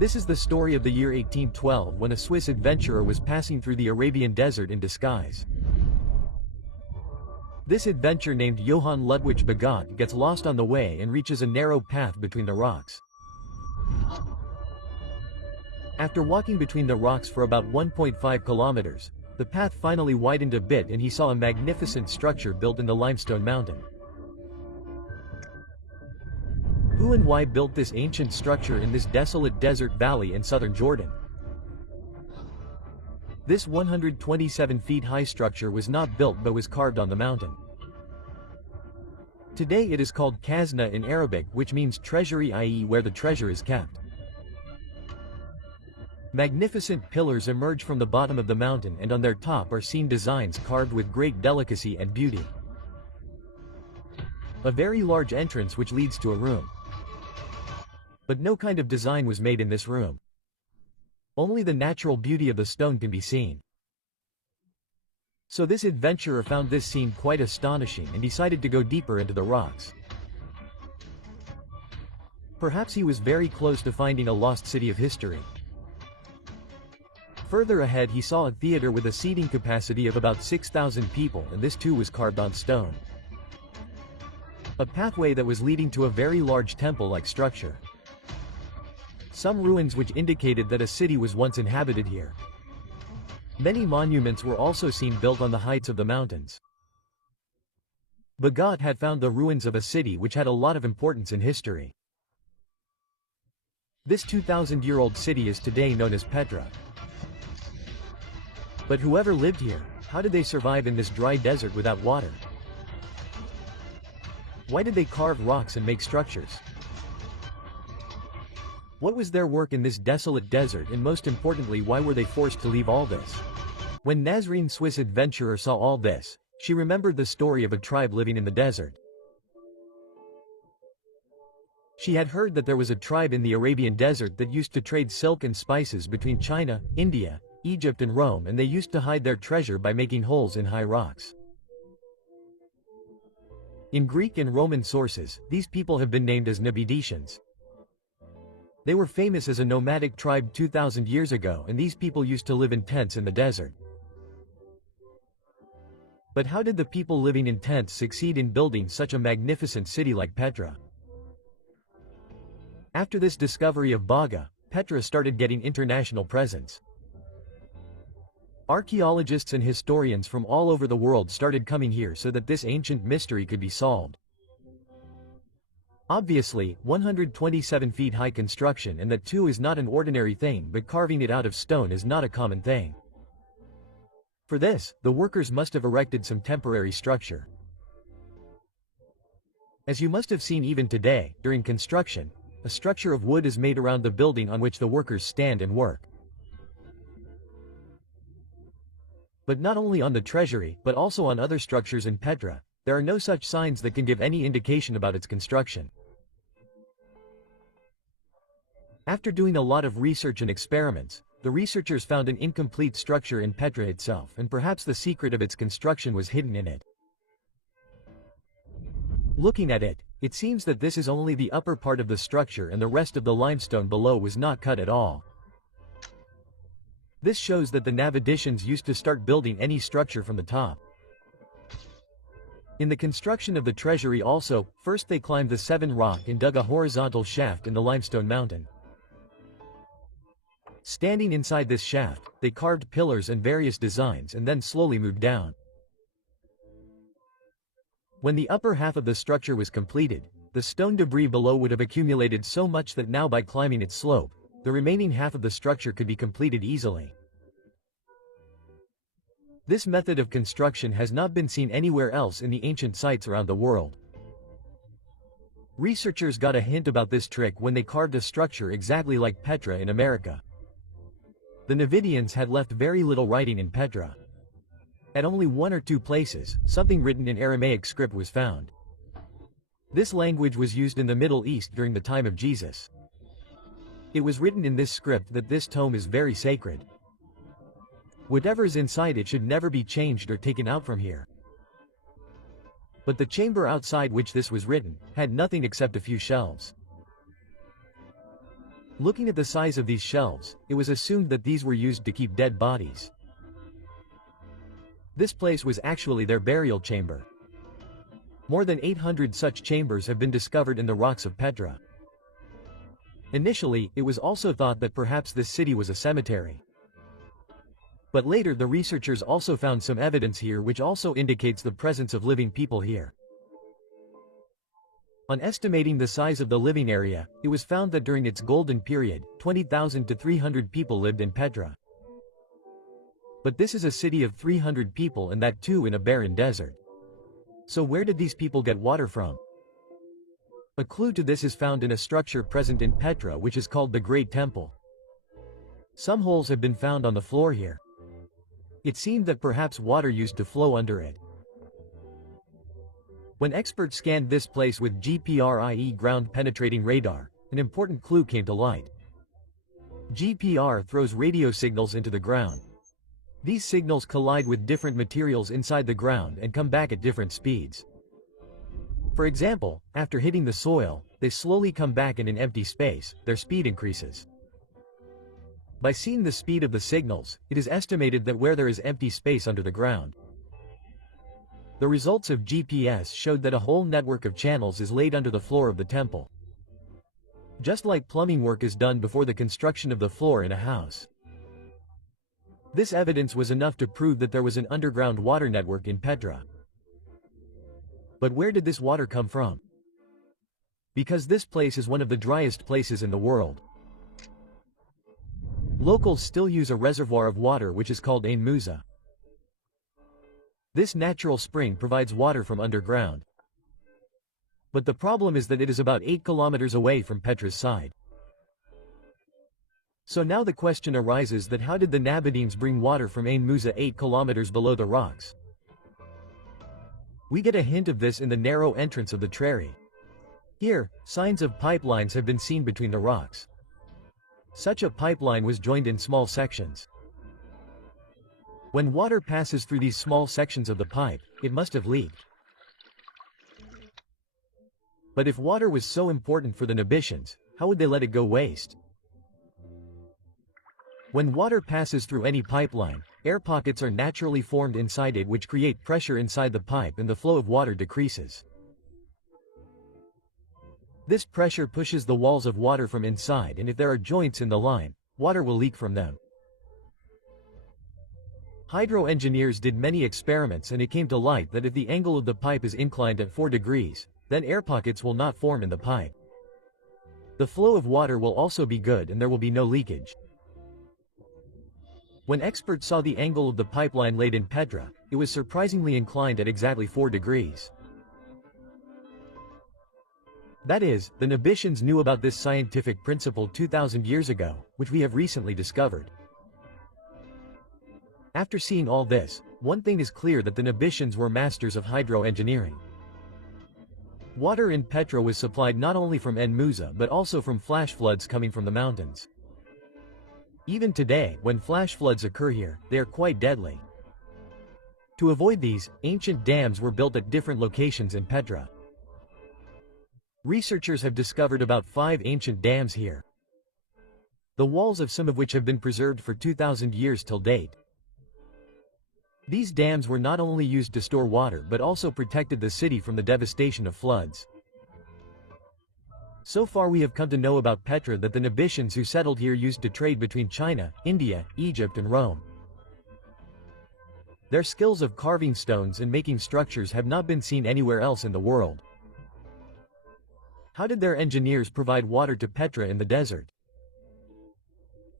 This is the story of the year 1812 when a Swiss adventurer was passing through the Arabian desert in disguise. This adventurer named Johann Ludwig Bagot gets lost on the way and reaches a narrow path between the rocks. After walking between the rocks for about 1.5 kilometers, the path finally widened a bit and he saw a magnificent structure built in the limestone mountain. Who and why built this ancient structure in this desolate desert valley in southern Jordan? This 127 feet high structure was not built but was carved on the mountain. Today it is called Khazna in Arabic, which means treasury, i.e. where the treasure is kept. Magnificent pillars emerge from the bottom of the mountain and on their top are seen designs carved with great delicacy and beauty. A very large entrance which leads to a room. But no kind of design was made in this room. Only the natural beauty of the stone can be seen. So this adventurer found this scene quite astonishing and decided to go deeper into the rocks. Perhaps he was very close to finding a lost city of history. Further ahead he saw a theater with a seating capacity of about 6,000 people, and this too was carved on stone. A pathway that was leading to a very large temple-like structure. Some ruins which indicated that a city was once inhabited here. Many monuments were also seen built on the heights of the mountains. Bagot had found the ruins of a city which had a lot of importance in history. This 2,000-year-old city is today known as Petra. But whoever lived here, how did they survive in this dry desert without water? Why did they carve rocks and make structures? What was their work in this desolate desert, and most importantly, why were they forced to leave all this? When Nazreen Swiss adventurer saw all this, she remembered the story of a tribe living in the desert. She had heard that there was a tribe in the Arabian desert that used to trade silk and spices between China, India, Egypt and Rome, and they used to hide their treasure by making holes in high rocks. In Greek and Roman sources, these people have been named as Nabedicians. They were famous as a nomadic tribe 2,000 years ago, and these people used to live in tents in the desert. But how did the people living in tents succeed in building such a magnificent city like Petra? After this discovery of Baga, Petra started getting international presence. Archaeologists and historians from all over the world started coming here so that this ancient mystery could be solved. Obviously, 127 feet high construction, and that too is not an ordinary thing, but carving it out of stone is not a common thing. For this, the workers must have erected some temporary structure. As you must have seen even today, during construction, a structure of wood is made around the building on which the workers stand and work. But not only on the treasury, but also on other structures in Petra, there are no such signs that can give any indication about its construction. After doing a lot of research and experiments, the researchers found an incomplete structure in Petra itself, and perhaps the secret of its construction was hidden in it. Looking at it, it seems that this is only the upper part of the structure and the rest of the limestone below was not cut at all. This shows that the Nabedicians used to start building any structure from the top. In the construction of the treasury also, first they climbed the Seven Rock and dug a horizontal shaft in the limestone mountain. Standing inside this shaft, they carved pillars and various designs and then slowly moved down. When the upper half of the structure was completed, the stone debris below would have accumulated so much that now by climbing its slope, the remaining half of the structure could be completed easily. This method of construction has not been seen anywhere else in the ancient sites around the world. Researchers got a hint about this trick when they carved a structure exactly like Petra in America. The Navidians had left very little writing in Petra. At only one or two places, something written in Aramaic script was found. This language was used in the Middle East during the time of Jesus. It was written in this script that this tome is very sacred. Whatever is inside it should never be changed or taken out from here. But the chamber outside which this was written, had nothing except a few shelves. Looking at the size of these shelves, it was assumed that these were used to keep dead bodies. This place was actually their burial chamber. More than 800 such chambers have been discovered in the rocks of Petra. Initially, it was also thought that perhaps this city was a cemetery. But later the researchers also found some evidence here which also indicates the presence of living people here. On estimating the size of the living area, it was found that during its golden period, 20,000 to 300 people lived in Petra. But this is a city of 300 people, and that too in a barren desert. So where did these people get water from? A clue to this is found in a structure present in Petra which is called the Great Temple. Some holes have been found on the floor here. It seemed that perhaps water used to flow under it. When experts scanned this place with GPRIE ground-penetrating radar, an important clue came to light. GPR throws radio signals into the ground. These signals collide with different materials inside the ground and come back at different speeds. For example, after hitting the soil, they slowly come back in an empty space, their speed increases. By seeing the speed of the signals, it is estimated that where there is empty space under the ground. The results of GPS showed that a whole network of channels is laid under the floor of the temple. Just like plumbing work is done before the construction of the floor in a house. This evidence was enough to prove that there was an underground water network in Petra. But where did this water come from? Because this place is one of the driest places in the world. Locals still use a reservoir of water which is called Ain Musa. This natural spring provides water from underground. But the problem is that it is about 8 kilometers away from Petra's side. So now the question arises that how did the Nabateans bring water from Ain Musa 8 kilometers below the rocks? We get a hint of this in the narrow entrance of the Trary. Here, signs of pipelines have been seen between the rocks. Such a pipeline was joined in small sections. When water passes through these small sections of the pipe, it must have leaked. But if water was so important for the Nabataeans, how would they let it go waste? When water passes through any pipeline, air pockets are naturally formed inside it which create pressure inside the pipe and the flow of water decreases. This pressure pushes the walls of water from inside, and if there are joints in the line, water will leak from them. Hydro engineers did many experiments and it came to light that if the angle of the pipe is inclined at 4 degrees, then air pockets will not form in the pipe. The flow of water will also be good and there will be no leakage. When experts saw the angle of the pipeline laid in Petra, it was surprisingly inclined at exactly 4 degrees. That is, the Nabataeans knew about this scientific principle 2,000 years ago, which we have recently discovered. After seeing all this, one thing is clear, that the Nabataeans were masters of hydro-engineering. Water in Petra was supplied not only from Ain Musa but also from flash floods coming from the mountains. Even today, when flash floods occur here, they are quite deadly. To avoid these, ancient dams were built at different locations in Petra. Researchers have discovered about 5 ancient dams here. The walls of some of which have been preserved for 2,000 years till date. These dams were not only used to store water but also protected the city from the devastation of floods. So far we have come to know about Petra that the Nabataeans who settled here used to trade between China, India, Egypt and Rome. Their skills of carving stones and making structures have not been seen anywhere else in the world. How did their engineers provide water to Petra in the desert?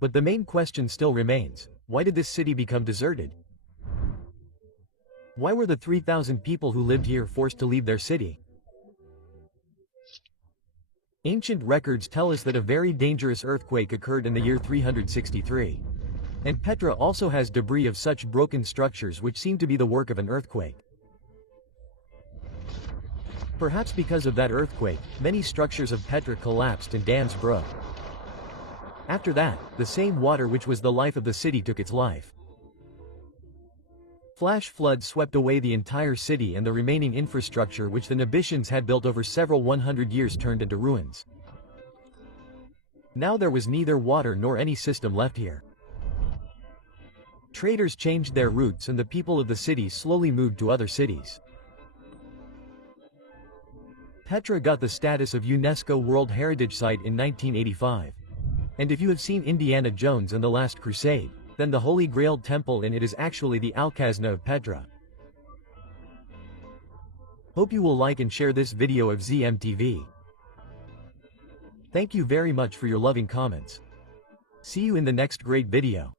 But the main question still remains, why did this city become deserted? Why were the 3,000 people who lived here forced to leave their city? Ancient records tell us that a very dangerous earthquake occurred in the year 363. And Petra also has debris of such broken structures which seem to be the work of an earthquake. Perhaps because of that earthquake, many structures of Petra collapsed and dams broke. After that, the same water which was the life of the city took its life. Flash floods swept away the entire city, and the remaining infrastructure which the Nabataeans had built over several 100 years turned into ruins. Now there was neither water nor any system left here. Traders changed their routes and the people of the city slowly moved to other cities. Petra got the status of UNESCO World Heritage Site in 1985. And if you have seen Indiana Jones and the Last Crusade, then the Holy Grail Temple in it is actually the Alcazna of Petra. Hope you will like and share this video of ZMTV. Thank you very much for your loving comments. See you in the next great video.